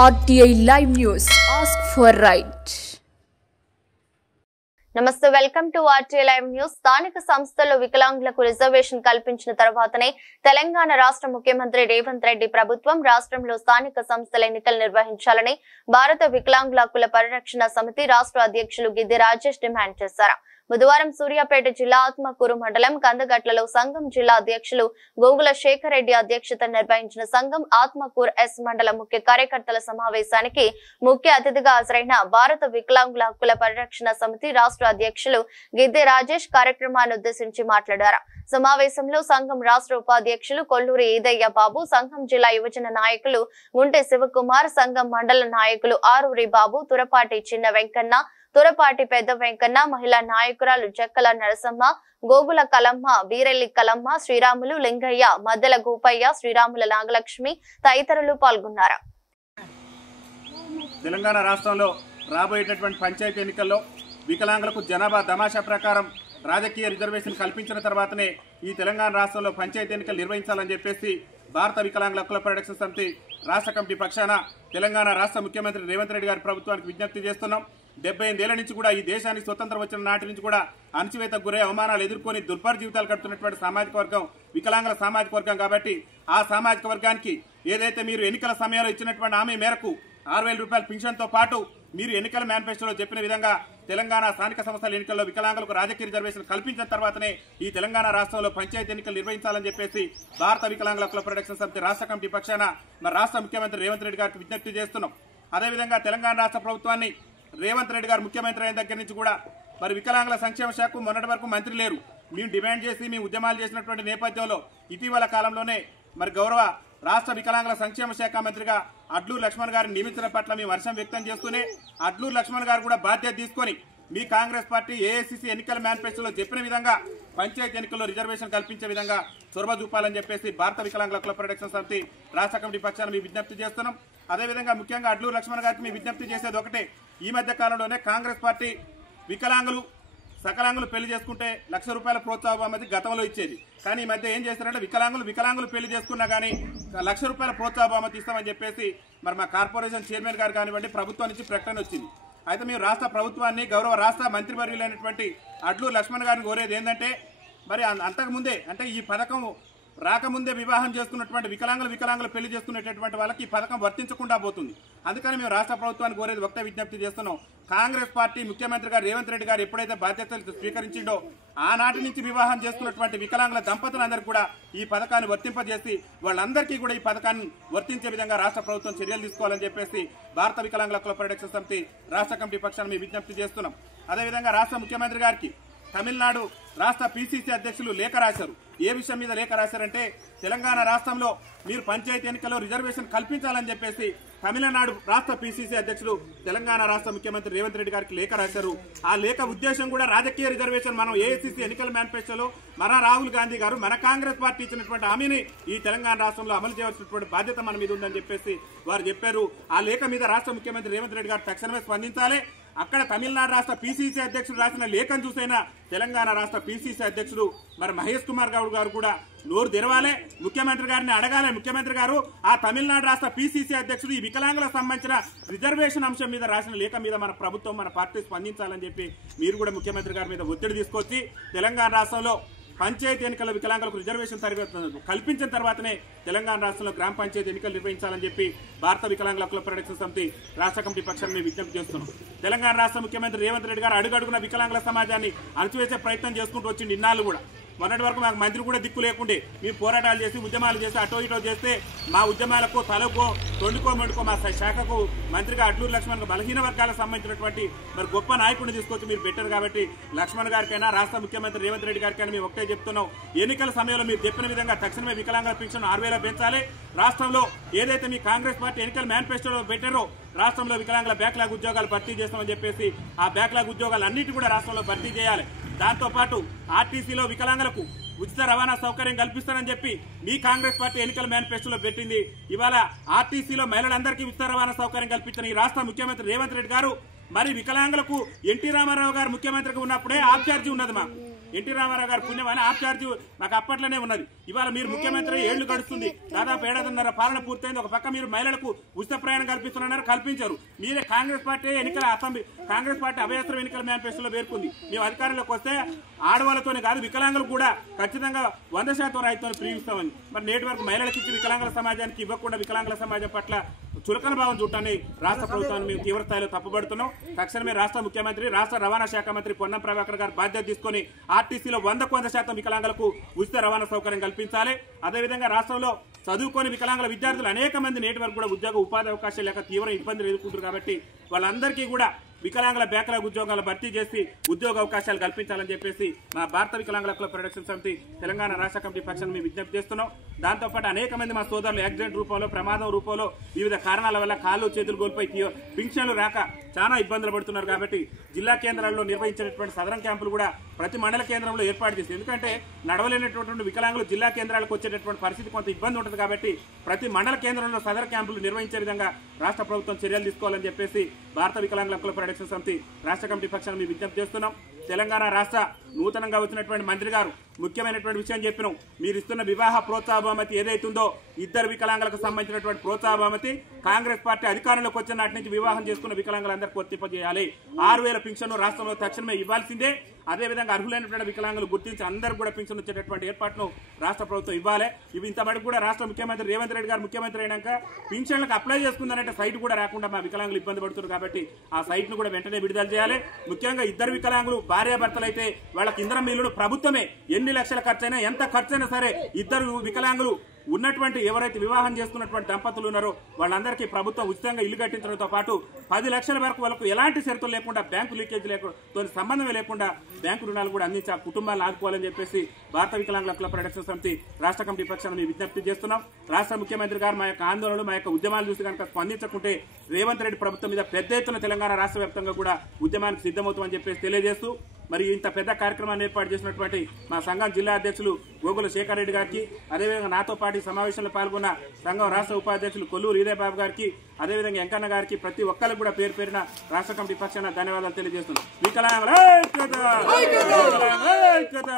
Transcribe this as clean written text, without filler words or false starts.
RTI Live News. Ask for right. నమస్తే, welcome to RTI Live News. స్థానిక సంస్థల్లో వికలాంగులకు రిజర్వేషన్ కల్పించిన తర్వాతనే తెలంగాణ రాష్ట్ర ముఖ్యమంత్రి రేవంత్ రెడ్డి ప్రభుత్వం రాష్ట్రంలో స్థానిక సంస్థల ఎన్నికలు నిర్వహించాలని భారత వికలాంగుల హక్కుల పరిరక్షణ సమితి రాష్ట్ర అధ్యక్షులు గిద్దె రాజేష్ డిమాండ్ చేశారు. బుధవారం సూర్యాపేట జిల్లా ఆత్మకూరు మండలం కందగట్లలో సంఘం జిల్లా అధ్యక్షులు గోగుల శేఖర్ రెడ్డి అధ్యక్షత నిర్వహించిన సంఘం ఆత్మకూరు ఎస్ మండల ముఖ్య కార్యకర్తల సమావేశానికి ముఖ్య అతిథిగా హాజరైన భారత వికలాంగుల హక్కుల పరిరక్షణ సమితి రాష్ట్ర అధ్యక్షులు గిద్దె రాజేష్ కార్యక్రమాన్ని ఉద్దేశించి మాట్లాడారు. సమావేశంలో సంఘం రాష్ట్ర ఉపాధ్యక్షులు కొల్లూరి ఈదయ్య బాబు, సంఘం జిల్లా యువజన నాయకులు గుంటె శివకుమార్, సంఘం మండల నాయకులు ఆరూరి బాబు, తురపాటి చిన్న వెంకన్న, తురపాటి పెద్ద వెంకన్న, మహిళా నాయకురాలు జక్కల నరసమ్మ, గోగుల కలమ్మ, బీరెల్లి కలమ్మ, శ్రీరాములు లింగయ్య, మద్దెల గోపయ్య, శ్రీరాముల నాగలక్ష్మి తదితరులు పాల్గొన్నారు. తెలంగాణ రాష్ట్రంలో రాబోయేటటువంటి పంచాయతీ ఎన్నికల్లో వికలాంగులకు జనాభా తమాషా ప్రకారం రాజకీయ రిజర్వేషన్ కల్పించిన తర్వాతనే ఈ తెలంగాణ రాష్ట్రంలో పంచాయతీ ఎన్నికలు నిర్వహించాలని చెప్పేసి భారత వికలాంగుల హక్కుల పరిరక్షణ సమితి రాష్ట్ర కమిటీ పక్షాన తెలంగాణ రాష్ట్ర ముఖ్యమంత్రి రేవంత్ రెడ్డి గారి ప్రభుత్వానికి విజ్ఞప్తి చేస్తున్నాం. 75 ఏళ్ల నుంచి కూడా ఈ దేశానికి స్వతంత్రం వచ్చిన నాటి నుంచి కూడా అణచివేతకు గురై అవమానాలు ఎదుర్కొని దుర్భర జీవితాలు గడుపుతున్నటువంటి సామాజిక వర్గం వికలాంగుల సామాజిక వర్గం. కాబట్టి ఆ సామాజిక వర్గానికి ఏదైతే మీరు ఎన్నికల సమయంలో ఇచ్చినటువంటి హామీ మేరకు 6,000 రూపాయల పింఛన్తో పాటు మీరు ఎన్నికల మేనిఫెస్టోలో చెప్పిన విధంగా తెలంగాణ స్థానిక సంస్థల ఎన్నికల్లో వికలాంగులకు రాజకీయ రిజర్వేషన్ కల్పించిన తర్వాతనే ఈ తెలంగాణ రాష్ట్రంలో పంచాయతీ ఎన్నికలు నిర్వహించాలని చెప్పేసి భారత వికలాంగుల హక్కుల పరిరక్షణ సమితి రాష్ట్ర కమిటీ పక్షాన రాష్ట్ర ముఖ్యమంత్రి రేవంత్ రెడ్డి గారికి విజ్ఞప్తి చేస్తున్నాం. అదేవిధంగా తెలంగాణ రాష్ట్ర ప్రభుత్వాన్ని రేవంత్ రెడ్డి గారు ముఖ్యమంత్రి అయిన దగ్గర నుంచి కూడా మరి వికలాంగుల సంక్షేమ శాఖకు మొన్నటి వరకు మంత్రి లేరు. మేము డిమాండ్ చేసి మేము ఉద్యమాలు చేసినటువంటి నేపథ్యంలో ఇటీవల కాలంలోనే మరి గౌరవ రాష్ట్ర వికలాంగుల సంక్షేమ శాఖ మంత్రిగా అడ్లూరు లక్ష్మణ్ గారిని నియమించడం పట్ల మేము హర్షం వ్యక్తం చేస్తూనే అడ్లూరు లక్ష్మణ్ గారు కూడా బాధ్యత తీసుకొని మీ కాంగ్రెస్ పార్టీ ఏఐసిసి ఎన్నికల మేనిఫెస్టోలో చెప్పిన విధంగా పంచాయతీ ఎన్నికల్లో రిజర్వేషన్ కల్పించే విధంగా చొరవ చూపాలని చెప్పేసి భారత వికలాంగుల హక్కుల పరిరక్షణ సమితి రాష్ట్ర కమిటీ పక్షాన మేము విజ్ఞప్తి చేస్తున్నాం. అదేవిధంగా ముఖ్యంగా అడ్లూరు లక్ష్మణ్ గారికి మేము విజ్ఞప్తి చేసేది ఒకటే, ఈ మధ్య కాలంలోనే కాంగ్రెస్ పార్టీ వికలాంగులు సకలాంగులు పెళ్లి చేసుకుంటే ₹1,00,000 ప్రోత్సాహ బహుమతి గతంలో ఇచ్చేది. కానీ ఈ మధ్య ఏం చేస్తారంటే వికలాంగులు పెళ్లి చేసుకున్నా కానీ ₹1,00,000 ప్రోత్సాహ బహుమతి ఇస్తామని చెప్పేసి మరి మా కార్పొరేషన్ చైర్మన్ గారు కానివ్వండి ప్రభుత్వం నుంచి ప్రకటన వచ్చింది. అయితే మేము రాష్ట్ర ప్రభుత్వాన్ని గౌరవ రాష్ట్ర మంత్రివర్యులైనటువంటి అడ్లూరు లక్ష్మణ్ గారిని కోరేది ఏంటంటే మరి అంతకుముందే అంటే ఈ పథకం రాకముందే వివాహం చేసుకున్నటువంటి వికలాంగులు పెళ్లి చేసుకునేటటువంటి వాళ్ళకి ఈ పథకం వర్తించకుండా పోతుంది. అందుకని మేము రాష్ట్ర ప్రభుత్వాన్ని కోరేది ఒకటే విజ్ఞప్తి చేస్తున్నాం. కాంగ్రెస్ పార్టీ ముఖ్యమంత్రి గారు రేవంత్ రెడ్డి గారు ఎప్పుడైతే బాధ్యతలు స్వీకరించిండో ఆనాటి నుంచి వివాహం చేసుకున్నటువంటి వికలాంగుల దంపతులందరూ కూడా ఈ పథకాన్ని వర్తింపజేసి వాళ్ళందరికీ కూడా ఈ పథకాన్ని వర్తించే విధంగా రాష్ట్ర ప్రభుత్వం చర్యలు తీసుకోవాలని చెప్పేసి భారత వికలాంగుల హక్కుల పరిరక్షణ సమితి రాష్ట్ర కమిటీ పక్షాన మేము విజ్ఞప్తి చేస్తున్నాం. అదేవిధంగా రాష్ట్ర ముఖ్యమంత్రి గారికి తమిళనాడు రాష్ట్ర పిసిసి అధ్యక్షులు లేఖ రాశారు. ఏ విషయం మీద లేఖ రాశారంటే తెలంగాణ రాష్ట్రంలో మీరు పంచాయతీ ఎన్నికల్లో రిజర్వేషన్ కల్పించాలని చెప్పేసి తమిళనాడు రాష్ట్ర పిసిసి అధ్యక్షులు తెలంగాణ రాష్ట్ర ముఖ్యమంత్రి రేవంత్ రెడ్డి గారికి లేఖ రాశారు. ఆ లేఖ ఉద్దేశం కూడా రాజకీయ రిజర్వేషన్ మనం ఏఐసిసి ఎన్నికల మేనిఫెస్టోలో మన రాహుల్ గాంధీ గారు మన కాంగ్రెస్ పార్టీ ఇచ్చినటువంటి హామీని ఈ తెలంగాణ రాష్ట్రంలో అమలు చేయవలసినటువంటి బాధ్యత మన మీద ఉందని చెప్పేసి వారు చెప్పారు. ఆ లేఖ మీద రాష్ట్ర ముఖ్యమంత్రి రేవంత్ రెడ్డి గారు తక్షణమే స్పందించాలి. అక్కడ తమిళనాడు రాష్ట్ర పిసిసి అధ్యక్షుడు రాసిన లేఖను చూసైనా తెలంగాణ రాష్ట్ర పిసిసి అధ్యక్షుడు మరి మహేష్ కుమార్ గౌడ్ గారు కూడా నోరు తెరవాలి, ముఖ్యమంత్రి గారిని అడగాలి. ముఖ్యమంత్రి గారు ఆ తమిళనాడు రాష్ట్ర పిసిసి అధ్యక్షుడు ఈ వికలాంగులకు సంబంధించిన రిజర్వేషన్ అంశం మీద రాసిన లేఖ మీద మన ప్రభుత్వం మన పార్టీ స్పందించాలని చెప్పి మీరు కూడా ముఖ్యమంత్రి గారి మీద ఒత్తిడి తీసుకొచ్చి తెలంగాణ రాష్ట్రంలో పంచాయతీ ఎన్నికల వికలాంగులకు రిజర్వేషన్ కల్పించిన తర్వాతనే తెలంగాణ రాష్ట్రంలో గ్రామ పంచాయతీ ఎన్నికలు నిర్వహించాలని చెప్పి భారత వికలాంగుల హక్కుల పరిరక్షణ సమితి రాష్ట్ర కమిటీ పక్షాన్ని మేము విజ్ఞప్తి చేస్తున్నాం. తెలంగాణ రాష్ట్ర ముఖ్యమంత్రి రేవంత్ రెడ్డి గారు అడుగడుగున వికలాంగుల సమాజాన్ని అణచివేసే ప్రయత్నం చేసుకుంటూ వచ్చింది. ఇన్నాళ్ళు కూడా మొన్నటి వరకు మాకు మంత్రి కూడా దిక్కు లేకుండే మేము పోరాటాలు చేసి ఉద్యమాలు చేసి అటో ఇటో చేస్తే మా ఉద్యమాలకు తలకో తొండుకో మెడుకో మా శాఖకు మంత్రిగా అడ్లూరు లక్ష్మణ్ బలహీన వర్గాలకు సంబంధించినటువంటి మరి గొప్ప నాయకుడిని తీసుకొచ్చి మీరు పెట్టారు. కాబట్టి లక్ష్మణ్ గారికైనా రాష్ట్ర ముఖ్యమంత్రి రేవంత్ రెడ్డి గారికైనా మేము ఒకటే చెప్తున్నాం, ఎన్నికల సమయంలో మీరు చెప్పిన విధంగా తక్షణమే వికలాంగుల పింఛను 6,000 పెంచాలి. రాష్ట్రంలో ఏదైతే మీ కాంగ్రెస్ పార్టీ ఎన్నికల మేనిఫెస్టోలో పెట్టారో రాష్ట్రంలో వికలాంగుల బ్యాక్లాగ్ ఉద్యోగాలు భర్తీ చేస్తామని చెప్పేసి ఆ బ్యాక్లాగ్ ఉద్యోగాలు అన్నిటి కూడా రాష్ట్రంలో భర్తీ చేయాలి. దాంతోపాటు ఆర్టీసీలో వికలాంగులకు ఉచిత రవాణా సౌకర్యం కల్పిస్తానని చెప్పి మీ కాంగ్రెస్ పార్టీ ఎన్నికల మేనిఫెస్టోలో పెట్టింది. ఇవాళ ఆర్టీసీలో మహిళలందరికీ ఉచిత రవాణా సౌకర్యం కల్పించిన ఈ రాష్ట్ర ముఖ్యమంత్రి రేవంత్ రెడ్డి గారు మరి వికలాంగులకు ఎన్టీ రామారావు గారు ముఖ్యమంత్రిగా ఉన్నప్పుడే ఆబ్చార్జీ ఉన్నది మాకు ఎన్టీ రామారావు గారు పుణ్యం అని ఆప్ ఛార్జ్ మాకు అప్పట్లోనే ఉన్నది. ఇవాళ మీరు ముఖ్యమంత్రి ఏళ్లు గడుస్తుంది, దాదాపు 7.5 పాలన పూర్తయింది. ఒక పక్క మీరు మహిళలకు ఉచిత ప్రయాణం కల్పిస్తున్నారు, కల్పించారు. మీరే కాంగ్రెస్ పార్టీ ఎన్నికల అసెంబ్లీ కాంగ్రెస్ పార్టీ అభ్యస్త్ర ఎన్నికల మేనిఫెస్టోలో పేర్కొంది. మేము అధికారంలోకి వస్తే ఆడవాళ్లతోనే కాదు వికలాంగులు కూడా ఖచ్చితంగా 100% రైతులను ప్రీవిస్తామని. మరి నేటి వరకు మహిళలకు ఇచ్చి వికలాంగుల సమాజానికి ఇవ్వకుండా వికలాంగుల సమాజం పట్ల చులకన భావం చూడటాన్ని రాష్ట్ర ప్రభుత్వాన్ని మేము తీవ్రస్థాయిలో తప్పుపడుతున్నాం. తక్షణమే రాష్ట్ర ముఖ్యమంత్రి, రాష్ట్ర రవాణా శాఖ మంత్రి పొన్నం ప్రభాకర్ గారు బాధ్యత తీసుకుని ఆర్టీసీలో 100% వికలాంగులకు ఉచిత రవాణా సౌకర్యం కల్పించాలి. అదేవిధంగా రాష్ట్రంలో చదువుకొని వికలాంగుల విద్యార్థులు అనేక మంది నేటి వరకు కూడా ఉద్యోగ ఉపాధి అవకాశాలు లేక తీవ్ర ఇబ్బందులు ఎదుర్కొంటారు. కాబట్టి వాళ్ళందరికీ కూడా వికలాంగుల బ్యాక్లాగ్ ఉద్యోగాలు భర్తీ చేసి ఉద్యోగ అవకాశాలు కల్పించాలని చెప్పేసి మా భారత వికలాంగుల హక్కుల ప్రొటెక్షన్ సమితి తెలంగాణ రాష్ట్ర కమిటీ పక్షాన్ని మేము విజ్ఞప్తి చేస్తున్నాం. దాంతోపాటు అనేక మంది మా సోదరులు యాక్సిడెంట్ రూపంలో, ప్రమాదం రూపంలో, వివిధ కారణాల వల్ల కాళ్ళు చేతులు కోల్పోయి పింఛన్లు రాక చాలా ఇబ్బందులు పడుతున్నారు. కాబట్టి జిల్లా కేంద్రాల్లో నిర్వహించినటువంటి సదరం క్యాంపులు కూడా ప్రతి మండల కేంద్రంలో ఏర్పాటు చేసి, ఎందుకంటే నడవలేనటువంటి వికలాంగులు జిల్లా కేంద్రాలకు వచ్చేటటువంటి పరిస్థితి కొంత ఇబ్బంది ఉంటుంది. కాబట్టి ప్రతి మండల కేంద్రంలో సదర క్యాంపులు నిర్వహించే విధంగా రాష్ట్ర ప్రభుత్వం చర్యలు తీసుకోవాలని చెప్పేసి భారత వికలాంగుల హక్కుల ప్రొటెక్షన్ సమితి రాష్ట్ర కమిటీ పక్షాన్ని మేము విజ్ఞప్తి చేస్తున్నాం. తెలంగాణ రాష్ట్ర నూతనంగా వచ్చినటువంటి మంత్రి గారు ముఖ్యమైనటువంటి విషయం చెప్పినాం. మీరు ఇస్తున్న వివాహ ప్రోత్సాహ బహుమతి ఏదైతుందో ఇద్దరు వికలాంగులకు సంబంధించినటువంటి ప్రోత్సాహ బహుమతి కాంగ్రెస్ పార్టీ అధికారంలోకి వచ్చిన నాటి నుంచి వివాహం చేసుకున్న వికలాంగులందరికీ వర్తింపజేయాలి. 6,000 పింఛను రాష్ట్రంలో తక్షణమే ఇవ్వాల్సిందే. అదేవిధంగా అర్హులైనటువంటి వికలాంగులు గుర్తించి అందరూ కూడా పింఛను వచ్చేటటువంటి ఏర్పాటును రాష్ట్ర ప్రభుత్వం ఇవ్వాలి. ఇవి ఇంతవరకు కూడా రాష్ట్ర ముఖ్యమంత్రి రేవంత్ రెడ్డి గారు ముఖ్యమంత్రి అయినాక పింఛన్లకు అప్లై చేసుకుందానంటే సైట్ కూడా రాకుండా మా వికలాంగులు ఇబ్బంది పడుతున్నారు. కాబట్టి ఆ సైట్ ను కూడా వెంటనే విడుదల చేయాలి. ముఖ్యంగా ఇద్దరు వికలాంగులు భార్యాభర్తలైతే వాళ్ళకి ఇంధనం మిల్లులు ప్రభుత్వమే ఎన్ని లక్షల ఖర్చైనా ఎంత ఖర్చైనా సరే ఇద్దరు వికలాంగులు ఉన్నటువంటి ఎవరైతే వివాహం చేసుకున్నటువంటి దంపతులు ఉన్నారో వాళ్ళందరికీ ప్రభుత్వం ఉచితంగా ఇల్లు కట్టించడంతో పాటు 10 లక్షల వరకు వాళ్ళకు ఎలాంటి షరతులు లేకుండా, బ్యాంకు లీకేజ్ లేకుండా, సంబంధమే లేకుండా బ్యాంకు రుణాలు కూడా అందించి ఆ కుటుంబాలను ఆదుకోవాలని చెప్పేసి భారత వికలాంగుల హక్కుల ప్రొటెక్షన్ సమితి రాష్ట్ర కమిటీ పక్షాన్ని విజ్ఞప్తి చేస్తున్నాం. రాష్ట్ర ముఖ్యమంత్రి గారు మా యొక్క ఆందోళనలు, మా యొక్క ఉద్యమాలు చూసి కనుక స్పందించకుంటే రేవంత్ రెడ్డి ప్రభుత్వం మీద పెద్ద ఎత్తున తెలంగాణ రాష్ట్ర వ్యాప్తంగా కూడా ఉద్యమానికి సిద్ధమవుతామని చెప్పేసి తెలియజేస్తూ, మరి ఇంత పెద్ద కార్యక్రమాన్ని ఏర్పాటు చేసినటువంటి మా సంఘం జిల్లా అధ్యక్షులు గోగుల శేఖర్ రెడ్డి గారికి, అదేవిధంగా నాతో పాటు సమావేశంలో పాల్గొన్న సంఘం రాష్ట్ర ఉపాధ్యక్షులు కొల్లూరు ఈదేబాబు గారికి, అదేవిధంగా వెంకన్న గారికి, ప్రతి ఒక్కరికి కూడా పేరు పేరున రాష్ట్ర కమిటీ పక్షాన ధన్యవాదాలు తెలియజేస్తున్నాం. వికలాంగుల ఐక్యత!